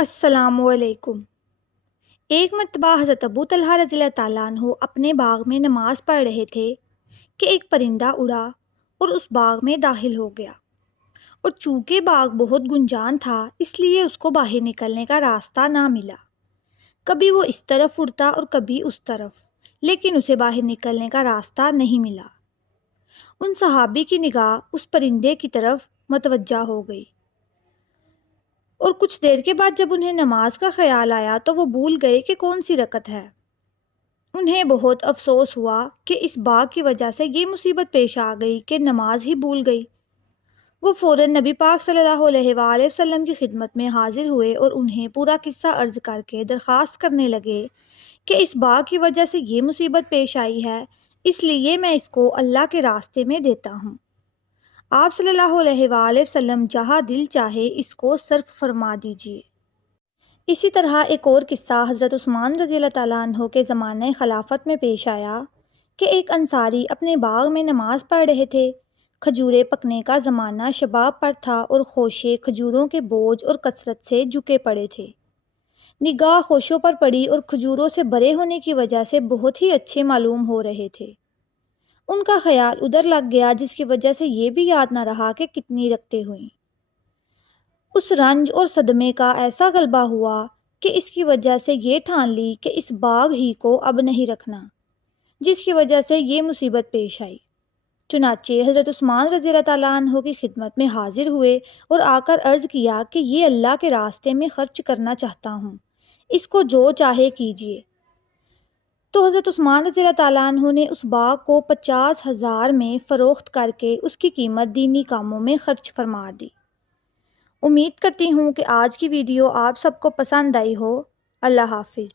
السلام علیکم۔ ایک مرتبہ حضرت ابو طلحہ رضی اللہ تعالیٰ عنہ اپنے باغ میں نماز پڑھ رہے تھے کہ ایک پرندہ اڑا اور اس باغ میں داخل ہو گیا، اور چونکہ باغ بہت گنجان تھا اس لیے اس کو باہر نکلنے کا راستہ نہ ملا۔ کبھی وہ اس طرف اڑتا اور کبھی اس طرف، لیکن اسے باہر نکلنے کا راستہ نہیں ملا۔ ان صحابی کی نگاہ اس پرندے کی طرف متوجہ ہو گئی، اور کچھ دیر کے بعد جب انہیں نماز کا خیال آیا تو وہ بھول گئے کہ کون سی رکعت ہے۔ انہیں بہت افسوس ہوا کہ اس باغ کی وجہ سے یہ مصیبت پیش آ گئی کہ نماز ہی بھول گئی۔ وہ فوراً نبی پاک صلی اللہ علیہ وآلہ وسلم کی خدمت میں حاضر ہوئے اور انہیں پورا قصہ عرض کر کے درخواست کرنے لگے کہ اس باغ کی وجہ سے یہ مصیبت پیش آئی ہے، اس لیے میں اس کو اللہ کے راستے میں دیتا ہوں۔ آپ صلی اللہ علیہ وآلہ وسلم جہاں دل چاہے اس کو صرف فرما دیجیے۔ اسی طرح ایک اور قصہ حضرت عثمان رضی اللہ تعالیٰ عنہ کے زمانہ خلافت میں پیش آیا کہ ایک انصاری اپنے باغ میں نماز پڑھ رہے تھے۔ کھجوریں پکنے کا زمانہ شباب پر تھا اور خوشے کھجوروں کے بوجھ اور کثرت سے جھکے پڑے تھے۔ نگاہ خوشوں پر پڑی اور کھجوروں سے بھرے ہونے کی وجہ سے بہت ہی اچھے معلوم ہو رہے تھے۔ ان کا خیال ادھر لگ گیا، جس کی وجہ سے یہ بھی یاد نہ رہا کہ کتنی رکعتیں ہوئیں۔ اس رنج اور صدمے کا ایسا غلبہ ہوا کہ اس کی وجہ سے یہ ٹھان لی کہ اس باغ ہی کو اب نہیں رکھنا، جس کی وجہ سے یہ مصیبت پیش آئی۔ چنانچہ حضرت عثمان رضی اللہ تعالیٰ عنہ کی خدمت میں حاضر ہوئے اور آ کر عرض کیا کہ یہ اللہ کے راستے میں خرچ کرنا چاہتا ہوں، اس کو جو چاہے کیجیے۔ تو حضرت عثمان رضی اللہ تعالیٰ عنہ نے اس باغ کو 50,000 میں فروخت کر کے اس کی قیمت دینی کاموں میں خرچ فرما دی۔ امید کرتی ہوں کہ آج کی ویڈیو آپ سب کو پسند آئی ہو۔ اللہ حافظ۔